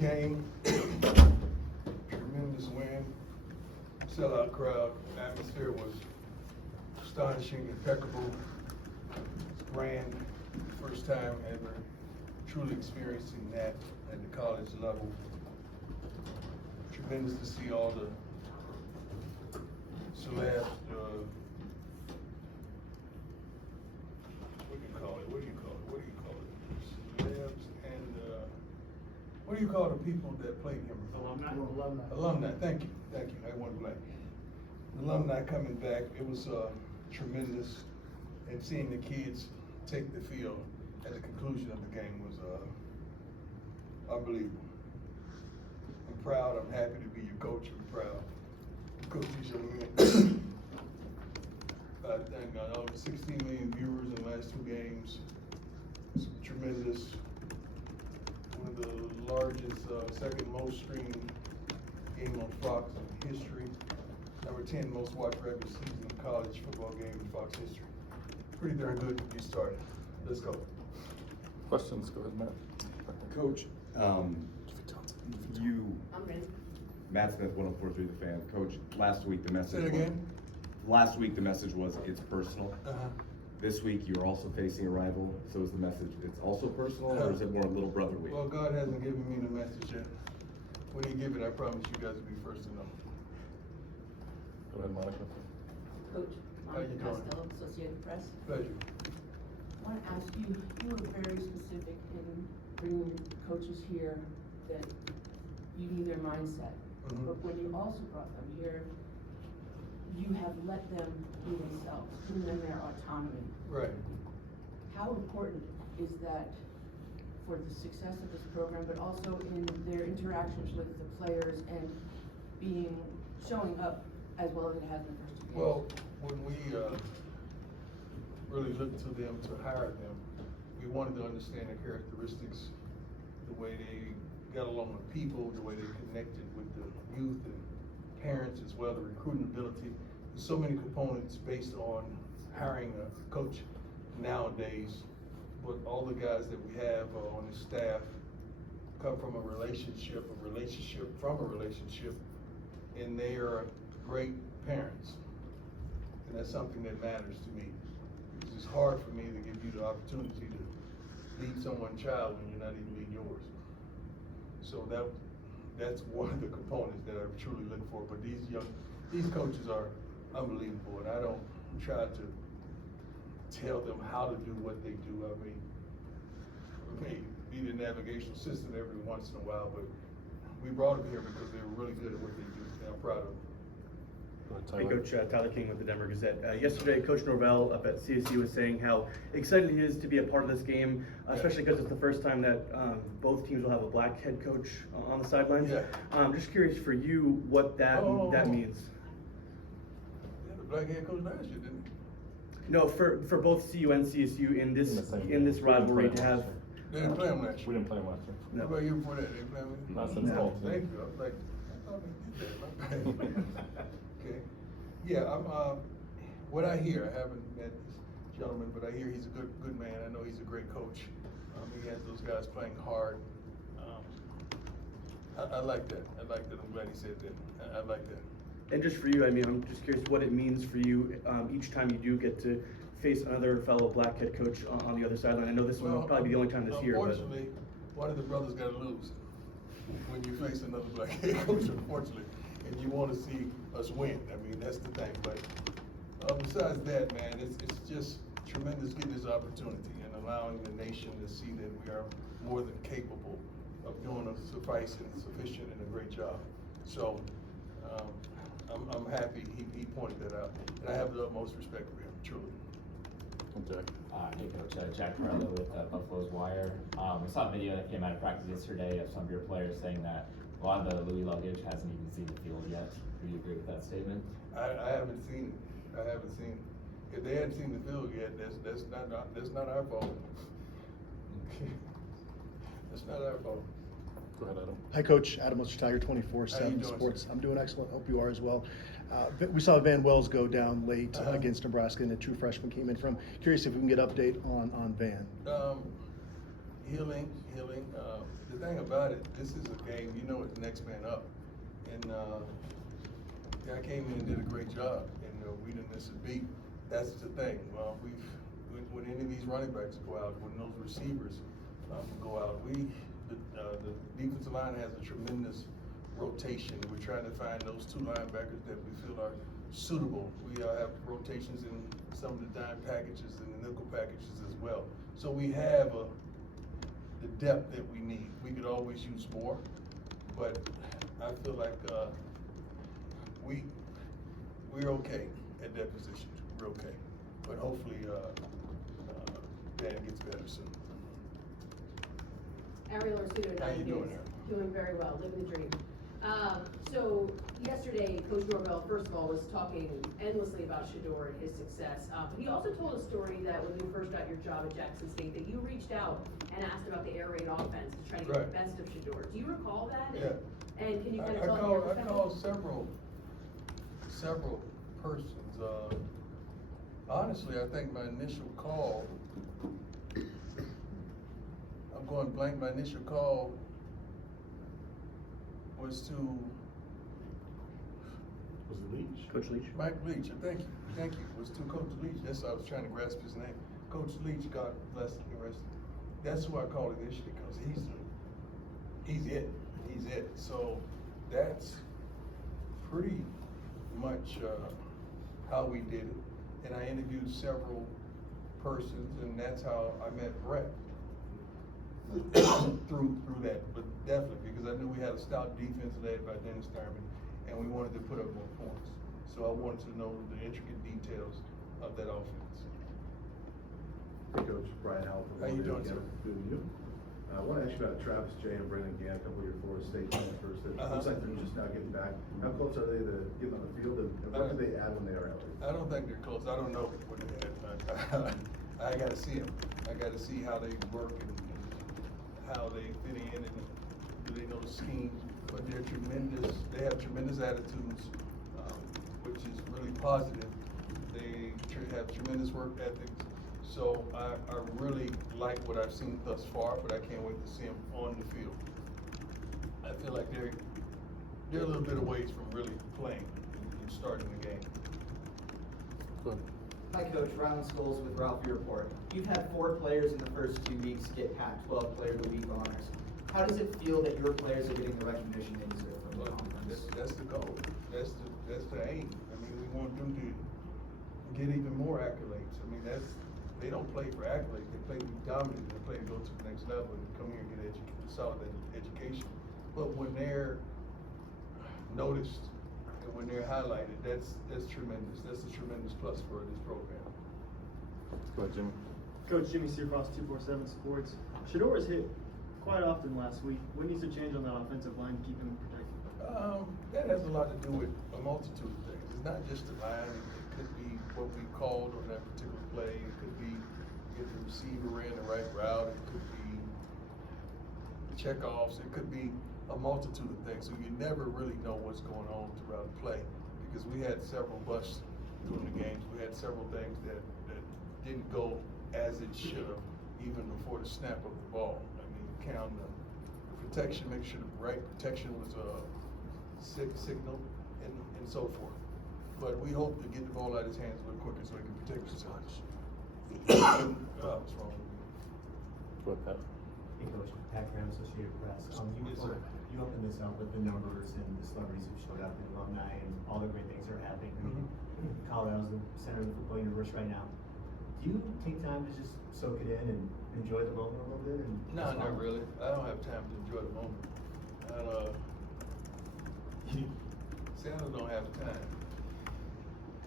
game. Tremendous win. Sellout crowd. Atmosphere was astonishing, impeccable. It's grand. First time ever truly experiencing that at the college level. Tremendous to see all the celebs, celebs and, what do you call the people that played him? Alumni, thank you, I went blank. Alumni coming back, it was, tremendous, and seeing the kids take the field at the conclusion of the game was, unbelievable. I'm proud, I'm happy to be your coach, I'm proud. Coach these young men. I think over 16 million viewers in the last 2 games. It's tremendous. One of the largest, second most streamed game on Fox in history. Number 10 most watched regular season college football game in Fox history. Pretty darn good to be started. Let's go. Questions? Go ahead, Matt. Coach, Matt Smith, 104.3 The Fan. Coach, last week the message. Say it again. Last week the message was it's personal. This week you're also facing a rival, so is the message it's also personal, or is it more little brother week? Well, God hasn't given me the message yet. When He give it, I promise you guys will be first to know. Go ahead, Monica. Coach, How you Monica doing? Costello, Associated Press. Pleasure. I want to ask you, you were very specific in bringing coaches here that you knew their mindset. But when you also brought them here, you have let them be themselves, given them their autonomy. Right. How important is that for the success of this program, but also in their interactions with the players and showing up as well as it has in the first 2 games? Well, when we really looked to them to hire them, we wanted to understand their characteristics, the way they got along with people, the way they connected with the youth and parents as well, the recruiting ability. There's so many components based on hiring a coach nowadays, but all the guys that we have on the staff come from a relationship, and they are great parents. And that's something that matters to me. Because it's hard for me to give you the opportunity to lead someone's child when you're not even leading yours. So that's one of the components that I truly look for. But these coaches are unbelievable, and I don't try to tell them how to do what they do. I mean, be the navigational system every once in a while, but we brought them here because they were really good at what they do, and I'm proud of them. Hey Coach, Tyler King with the Denver Gazette. Yesterday, Coach Norvell up at CSU was saying how excited he is to be a part of this game, especially because it's the first time that both teams will have a black head coach on the sidelines. Yeah. Just curious for you what that means. They had a black head coach last year, didn't they? No, for both CU and CSU in this rivalry to have. They didn't play him last year. We didn't play him last year. No. What about you before that? They didn't play him? Not since fall. Thank you. I was like, I thought they did that. Okay. Yeah, what I hear, I haven't met this gentleman, but I hear he's a good man. I know he's a great coach. He has those guys playing hard. I like that. I like that. I'm glad he said that. I like that. And just for you, I mean, I'm just curious what it means for you each time you do get to face another fellow black head coach on the other sideline. I know this will probably be the only time this year. Unfortunately, one of the brothers got to lose when you face another black head coach, unfortunately. And you want to see us win. I mean, that's the thing. But besides that, man, it's just tremendous getting this opportunity and allowing the nation to see that we are more than capable of doing a sufficient, sufficient, and a great job. So I'm happy he pointed that out, and I have the utmost respect for him, truly. Okay. Hey Coach, Jack Carlo with Buffalo's Wire. We saw a video that came out of practice yesterday of some of your players saying that a lot of the Louis luggage hasn't even seen the field yet. Do you agree with that statement? I haven't seen it. I haven't seen it. If they hadn't seen the field yet, that's not our fault. That's not our fault. Go ahead, Adam. Hi, Coach. Adam Tiger, How you 24/7 doing, Sports. sir? I'm doing excellent. Hope you are as well. We saw Van Wells go down late against Nebraska, and a true freshman came in from. Curious if we can get update on Van. Healing. The thing about it, this is a game, you know, it's the next man up. And, I came in and did a great job, and, we didn't miss a beat. That's the thing. Well, when any of these running backs go out, when those receivers, go out, the defensive line has a tremendous rotation. We're trying to find those two linebackers that we feel are suitable. We have rotations in some of the dime packages and the nickel packages as well. So we have the depth that we need. We could always use more, but I feel like we're okay at that position. We're okay, but hopefully Dan gets better soon. Ariel Orsuto, How you doing, News. Ariel? Doing very well, living the dream. So yesterday, Coach Norvell, first of all, was talking endlessly about Shedeur and his success. But he also told a story that when you first got your job at Jackson State, that you reached out and asked about the air raid offense to try to get the best of Shedeur. Do you recall that? Yeah. And can you kind of tell me your I perspective? called several persons. Honestly, I think my initial call, I'm going blank, my initial call was to Was it Leach? Coach Leach. Mike Leach. Thank you, was to Coach Leach. That's why I was trying to grasp his name. Coach Leach, God bless him, the rest. That's who I called initially, because he's it. So that's pretty much how we did it. And I interviewed several persons, and that's how I met Brett through that. But definitely, because I knew we had a stout defense led by Dennis Thurman, and we wanted to put up more points. So I wanted to know the intricate details of that offense. Hey, Coach, Brian Howell. How you doing, sir? Good, and you? I want to ask you about Travis Jay and Brandon Gann, a couple of your Florida State transfers. That looks like they're just now getting back. How close are they to getting on the field, and what do they add when they are out there? I don't think they're close. I don't know what they had. I gotta see them. I gotta see how they work and how they fit in, and do they know the scheme. But they're tremendous. They have tremendous attitudes, which is really positive. They have tremendous work ethics. So I really like what I've seen thus far, but I can't wait to see them on the field. I feel like they're a little bit of ways from really playing and starting the game. Go ahead. Hi, Coach. Ron Scholes with Rivalry Report. You've had 4 players in the first 2 weeks get Pac-12 Player of the Week honors. How does it feel that your players are getting the recognition they deserve from the conference? That's the goal. That's the aim. I mean, we want them to get even more accolades. I mean, they don't play for accolades. They play to be dominant. They play to go to the next level and come here and get solid education. But when they're noticed and when they're highlighted, that's tremendous. That's a tremendous plus for this program. Go ahead, Jimmy. Coach Jimmy Searfoss, 247 Sports. Shedeur was hit quite often last week. What needs to change on that offensive line to keep him protected? That has a lot to do with a multitude of things. It's not just the line. It could be what we called on that particular play. It could be get the receiver in the right route. It could be checkoffs. It could be a multitude of things. So you never really know what's going on throughout the play, because we had several busts during the games. We had several things that didn't go as it should have, even before the snap of the ball. I mean, count the protection, make sure the right protection was signal and so forth. But we hope to get the ball out of his hands a little quicker so he can protect himself. What's wrong with me? Go ahead, Pat. Hey, Coach. Pat Graham, Associated Press. Yes, sir. You opened this up with the numbers and the celebrities who showed up and alumni and all the great things that are happening. Colorado's the center of the football universe right now. Do you take time to just soak it in and enjoy the moment a little bit? No, not really. I don't have time to enjoy the moment. Santa don't have time.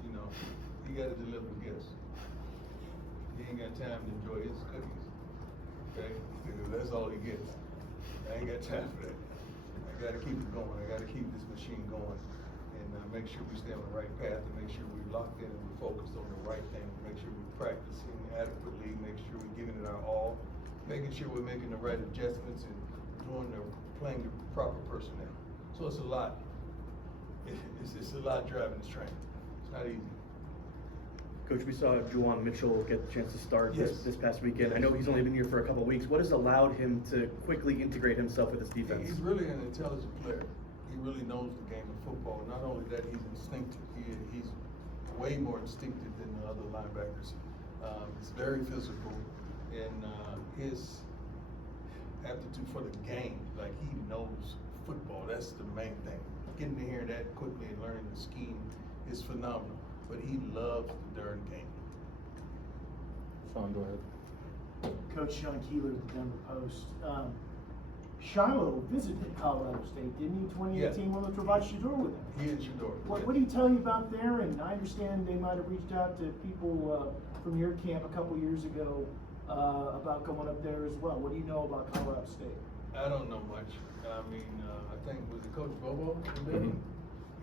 You know, he got to deliver gifts. He ain't got time to enjoy his cookies. Okay? Because that's all he gets. I ain't got time for that. I got to keep it going. I got to keep this machine going, and make sure we stay on the right path, and make sure we're locked in and we're focused on the right thing. Make sure we're practicing adequately. Make sure we're giving it our all. Making sure we're making the right adjustments and playing the proper personnel. So it's a lot. It's a lot driving this train. It's not easy. Coach, we saw Juwan Mitchell get the chance to start Yes. this past weekend. I know he's only been here for a couple of weeks. What has allowed him to quickly integrate himself with this defense? He's really an intelligent player. He really knows the game of football. Not only that, he's instinctive. He's way more instinctive than the other linebackers. He's very physical, and his aptitude for the game, like he knows football. That's the main thing. Getting to hear that quickly and learning the scheme is phenomenal. But he loves the darn game. Sean, go ahead. Coach Sean Keeler of the Denver Post. Shiloh visited Colorado State, didn't he, 2018, when we provided Shador with him? He and Shador. What did he tell you about there? And I understand they might have reached out to people from your camp a couple years ago about going up there as well. What do you know about Colorado State? I don't know much. I mean, I think, was it Coach Bobo? Mhm.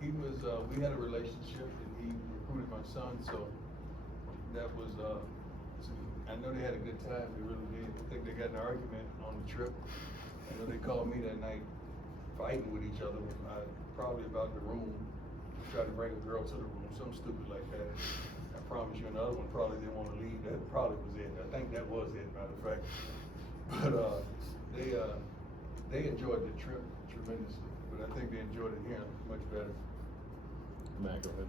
He was, we had a relationship and he recruited my son, so that was, I know they had a good time, they really did. I think they got in an argument on the trip. I know they called me that night fighting with each other, probably about the room, tried to bring a girl to the room, something stupid like that. I promise you, another one probably didn't want to leave. That probably was it. I think that was it, matter of fact. But they enjoyed the trip tremendously, but I think they enjoyed it here much better. Matt, go ahead.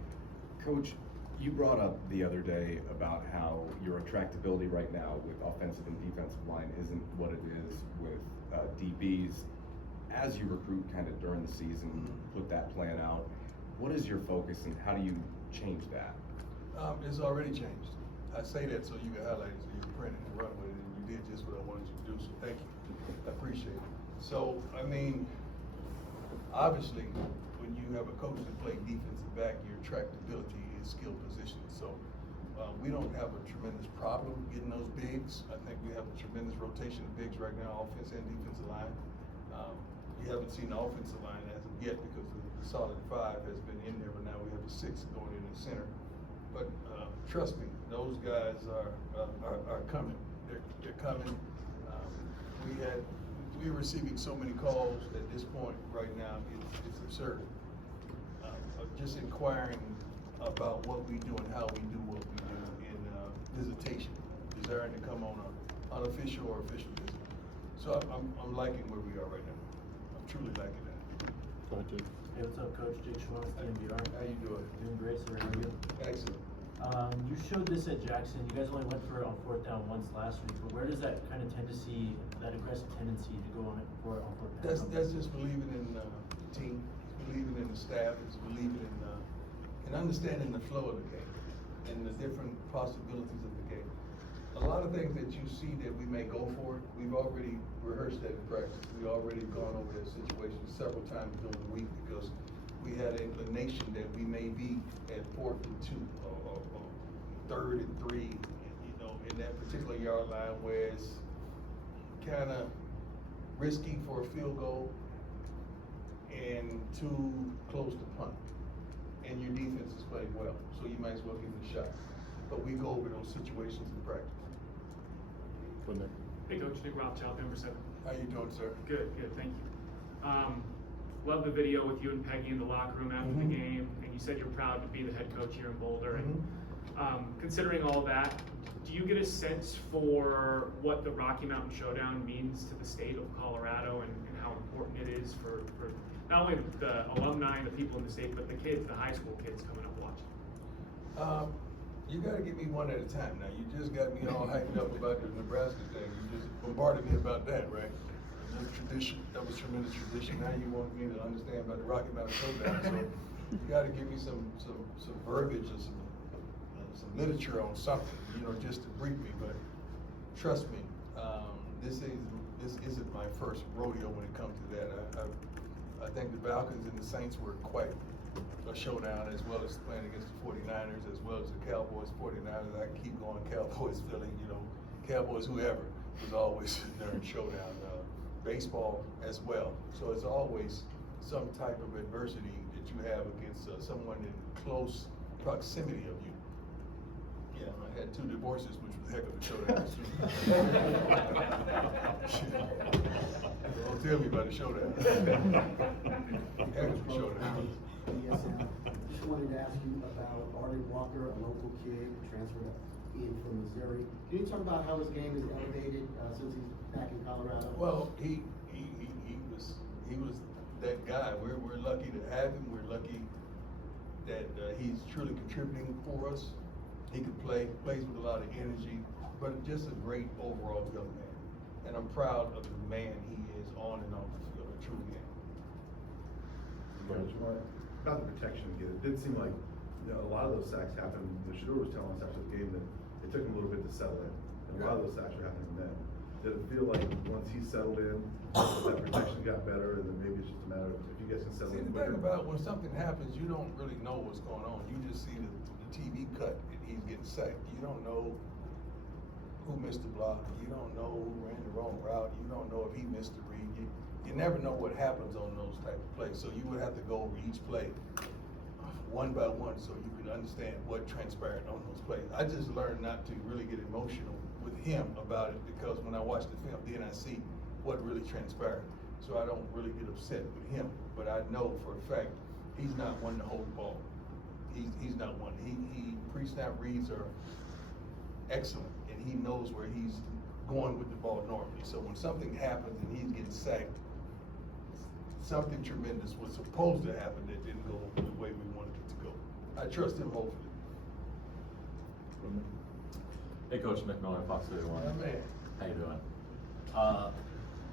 Coach, you brought up the other day about how your attractability right now with offensive and defensive line isn't what it is with DBs. As you recruit kind of during the season, put that plan out, what is your focus and how do you change that? It's already changed. I say that so you can highlight it, so you can print it and run with it, and you did just what I wanted you to do, so thank you. I appreciate it. So, I mean, obviously, when you have a coach that plays defensive back, your attractability is skill position. So, we don't have a tremendous problem getting those bigs. I think we have a tremendous rotation of bigs right now, offense and defensive line. You haven't seen the offensive line as of yet because the solid five has been in there, but now we have a six going in the center. But trust me, those guys are coming. They're coming. We're receiving so many calls at this point right now, it's absurd. Of just inquiring about what we do and how we do what we do in visitation, desiring to come on an unofficial or official visit. So I'm liking where we are right now. I'm truly liking that. Go ahead, Jake. Hey, what's up, Coach? Jake Schwann with DNVR. How you doing? Doing great, sir. How are you? Excellent. You showed this at Jackson. You guys only went for it on fourth down once last week, but where does that kind of tendency, that aggressive tendency to go on it for it on fourth down? That's just believing in the team, believing in the staff, it's believing in understanding the flow of the game and the different possibilities of the game. A lot of things that you see that we may go for, we've already rehearsed that in practice. We've already gone over that situation several times during the week because we had an inclination that we may be at 4th and 2 or 3rd and 3, you know, in that particular yard line where it's kind of risky for a field goal and too close to punt. And your defense is playing well, so you might as well give it a shot. But we go over those situations in practice. Go ahead, Nick. Hey, Coach Nick Rothschild, Denver Sept. How you doing, sir? Good, thank you. Love the video with you and Peggy in the locker room after the game, and you said you're proud to be the head coach here in Boulder. And considering all that, do you get a sense for what the Rocky Mountain Showdown means to the state of Colorado and how important it is for not only the alumni and the people in the state, but the kids, the high school kids coming up watching? You gotta give me one at a time now. You just got me all hyped up about the Nebraska thing. You just bombarded me about that, right? That tradition, that was tremendous tradition. Now you want me to understand about the Rocky Mountain Showdown. So you gotta give me some verbiage or some literature on something, you know, just to brief me. But trust me, this isn't my first rodeo when it comes to that. I think the Falcons and the Saints were quite a showdown, as well as playing against the 49ers, as well as the Cowboys, 49ers. I can keep going, Cowboys, Philly, you know, Cowboys, whoever, was always during showdown. Baseball as well. So it's always some type of adversity that you have against someone in close proximity of you. Yeah, I had 2 divorces, which was a heck of a showdown. Don't tell me about the showdown. Heck of a showdown. CSU. Just wanted to ask you about Arden Walker, a local kid who transferred in from Missouri. Can you talk about how his game is elevated since he's back in Colorado? Well, he was that guy. We're lucky to have him. We're lucky that he's truly contributing for us. He can plays with a lot of energy, but just a great overall young man. And I'm proud of the man he is on and off the field. I truly am. Coach, about the protection again, it did seem like, you know, a lot of those sacks happened. The Shador was telling us after the game that it took him a little bit to settle in, and a lot of those sacks were happening then. Did it feel like once he settled in, that protection got better, and then maybe it's just a matter of if you guys can settle See, in the quicker? thing about when something happens, you don't really know what's going on. You just see the TV cut and he's getting sacked. You don't know who missed the block. You don't know who ran the wrong route. You don't know if he missed the read. You never know what happens on those type of plays. So you would have to go over each play one by one so you can understand what transpired on those plays. I just learned not to really get emotional with him about it, because when I watch the film, then I see what really transpired. So I don't really get upset with him, but I know for a fact he's not one to hold the ball. He's not one. He pre-snap reads are excellent, and he knows where he's going with the ball normally. So when something happens and he's getting sacked, something tremendous was supposed to happen that didn't go the way we wanted it to go. I trust him hopefully. Hey, Coach McMillan, Fox 31. Yeah, man. How you doing?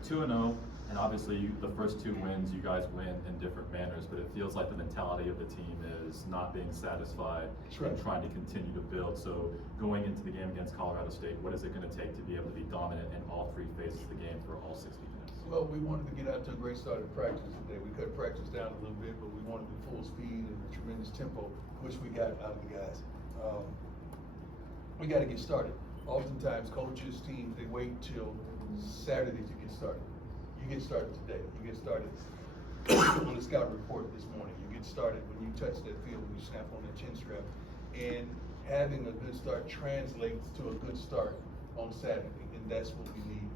2-0, and obviously the first two wins, you guys win in different manners, but it feels like the mentality of the team is not being satisfied and trying to continue to build. So going into the game against Colorado State, what is it going to take to be able to be dominant in all three phases of the game for all 60 minutes? Well, we wanted to get out to a great start in practice today. We cut practice down a little bit, but we wanted the full speed and the tremendous tempo, which we got out of the guys. We got to get started. Oftentimes, coaches, teams, they wait till Saturday to get started. You get started today. You get started on the scout report this morning. You get started when you touch that field, when you snap on that chin strap. And having a good start translates to a good start on Saturday, and that's what we need.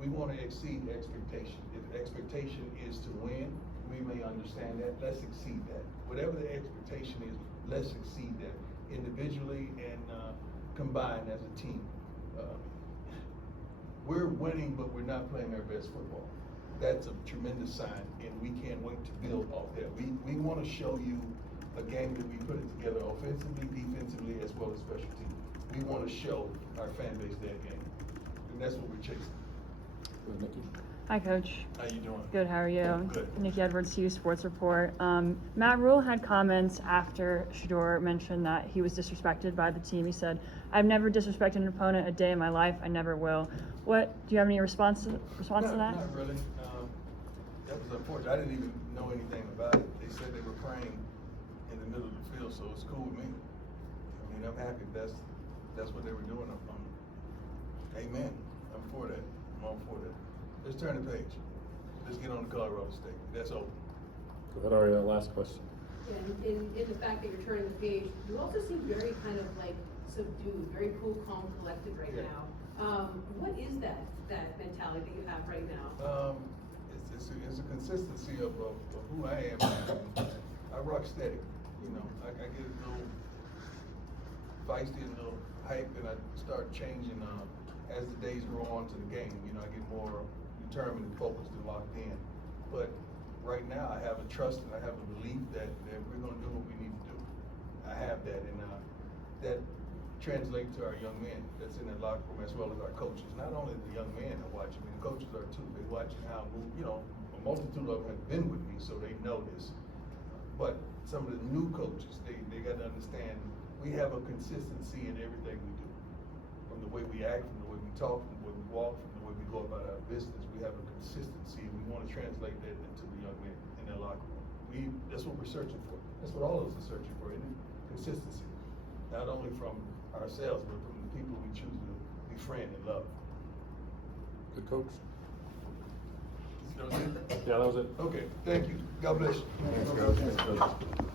We want to exceed expectation. If the expectation is to win, we may understand that. Let's exceed that. Whatever the expectation is, let's exceed that individually and combined as a team. We're winning, but we're not playing our best football. That's a tremendous sign, and we can't wait to build off that. We want to show you a game that we put it together offensively, defensively, as well as special teams. We want to show our fan base that game, and that's what we're chasing. Hi, Coach. How you doing? Good, how are you? Good. Nikki Edwards, CSU Sports Report. Matt Rule had comments after Shador mentioned that he was disrespected by the team. He said, "I've never disrespected an opponent a day in my life. I never will." Do you have any response to that? Not really. That was unfortunate. I didn't even know anything about it. They said they were praying in the middle of the field, so it's cool with me. I mean, I'm happy that's what they were doing. Amen. I'm for that. I'm all for that. Let's turn the page. Let's get on to Colorado State. That's over. Go ahead, Aria, last question. In the fact that you're turning the page, you also seem very kind of like subdued, very cool, calm, collected right now. What is that mentality that you have right now? It's a consistency of who I am. I rock steady. You know, I get a little feisty, a little hype, and I start changing as the days grow on to the game. You know, I get more determined and focused and locked in. But right now, I have a trust and I have a belief that we're going to do what we need to do. I have that, and that translates to our young men that's in the locker room, as well as our coaches. Not only the young men are watching me, the coaches are too. They're watching how, you know, a multitude of them have been with me, so they know this. But some of the new coaches, they got to understand we have a consistency in everything we do. From the way we act, from the way we talk, from the way we walk, from the way we go about our business, we have a consistency, and we want to translate that into the young men in their locker room. That's what we're searching for. That's what all of us are searching for, isn't it? Consistency. Not only from ourselves, but from the people we choose to befriend and love. Good coach. That was it? Yeah, that was it. Okay, thank you. God bless you. Thanks, Coach.